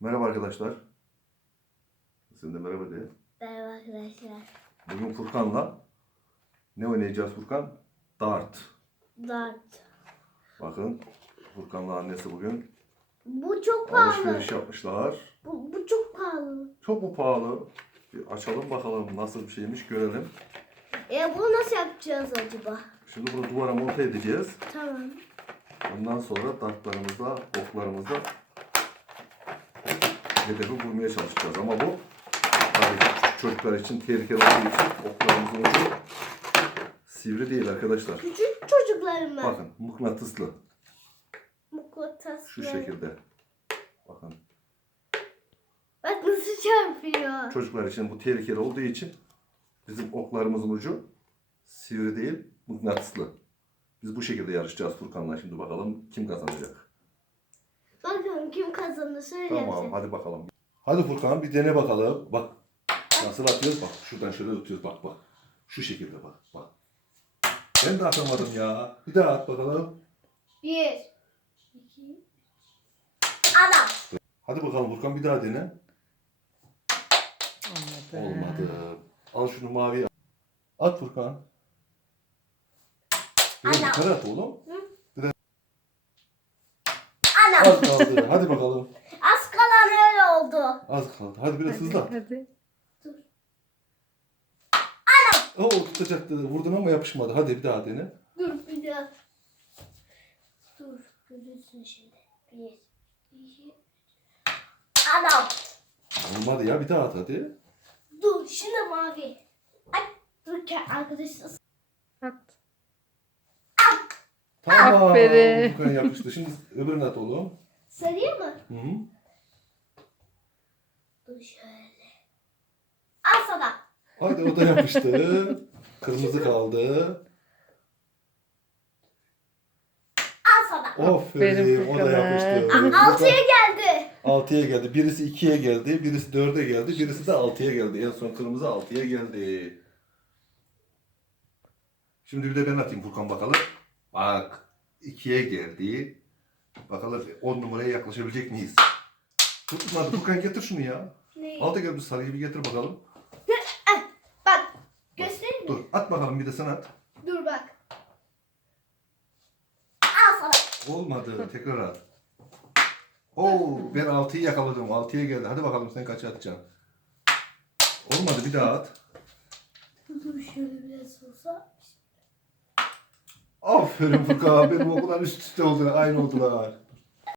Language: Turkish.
Merhaba arkadaşlar. Sen de merhaba de. Merhaba arkadaşlar. Bugün Furkan'la ne oynayacağız Furkan? Dart. Dart. Bakın Furkan'la annesi bugün Bu çok pahalı. alışveriş yapmışlar. Bu, bu çok pahalı. Çok mu pahalı? Bir açalım bakalım nasıl bir şeymiş görelim. E bunu nasıl yapacağız acaba? Şimdi bunu duvara monte edeceğiz. Tamam. Ondan sonra dartlarımızla, oklarımızla hedefi vurmaya çalışacağız. Ama bu tabii küçük çocuklar için tehlikeli olduğu için oklarımızın ucu sivri değil arkadaşlar. Küçük çocuklarım ben. Bakın mıknatıslı. Mıknatıs. Şu şekilde. Bakın Bak nasıl çarpıyor. çocuklar için bu tehlikeli olduğu için bizim oklarımızın ucu sivri değil mıknatıslı. Biz bu şekilde yarışacağız Furkan'la şimdi bakalım kim kazanacak. Bakalım kim kazanır söylesin. Tamam hadi bakalım. Hadi Furkan bir dene bakalım. Bak nasıl atıyoruz bak şuradan şöyle tutuyoruz bak bak. Şu şekilde bak bak. Ben de atamadım ya. Bir daha at bakalım. Bir. iki. Adam. Hadi bakalım Furkan bir daha dene. Olmadı. Olmadı. Al şunu maviye. At Furkan. Biraz Ana. yukarı at oğlum. Adam. Az kaldı. Hadi bakalım. Az kalan öyle oldu. Az kaldı. Hadi biraz at. hadi. Oo tutacaktı. Vurdun ama yapışmadı. Hadi bir daha dene. Dur bir daha. Dur. Görürsün şimdi. Bir. iki. Adam. Olmadı ya. Bir daha at hadi. Dur şimdi mavi. Ay dur ki arkadaşlar. At. Tamam. Aferin. Furkan yapıştı. Şimdi öbürünü at oğlum. Sarıyor mu? Hı -hı. Dur şöyle. Al sana. Hadi o da yapıştı. Kırmızı kaldı. Al sana. Aferin. O da yapıştı. Altıya geldi. 6'ya geldi. Birisi 2'ye geldi. Birisi 4'e geldi. Birisi de 6'ya geldi. En son kırmızı 6'ya geldi. Şimdi bir de ben atayım Furkan bakalım. Bak. 2'ye geldi. Bakalım 10 numaraya yaklaşabilecek miyiz? Tutmadı. Furkan getir şunu ya. Ne? Al da gel bir sarıyı bir getir bakalım. Bak. Göstereyim mi? Dur at bakalım bir de sen at. Dur bak. Al sana. Olmadı. Tekrar at. Oo, ben 6'yı yakaladım. 6'ya geldi. Hadi bakalım sen kaça atacaksın. Olmadı bir daha at. Dur şöyle biraz olsa. Aferin Furkan. Benim okullar üst üste oldular. Aynı oldular.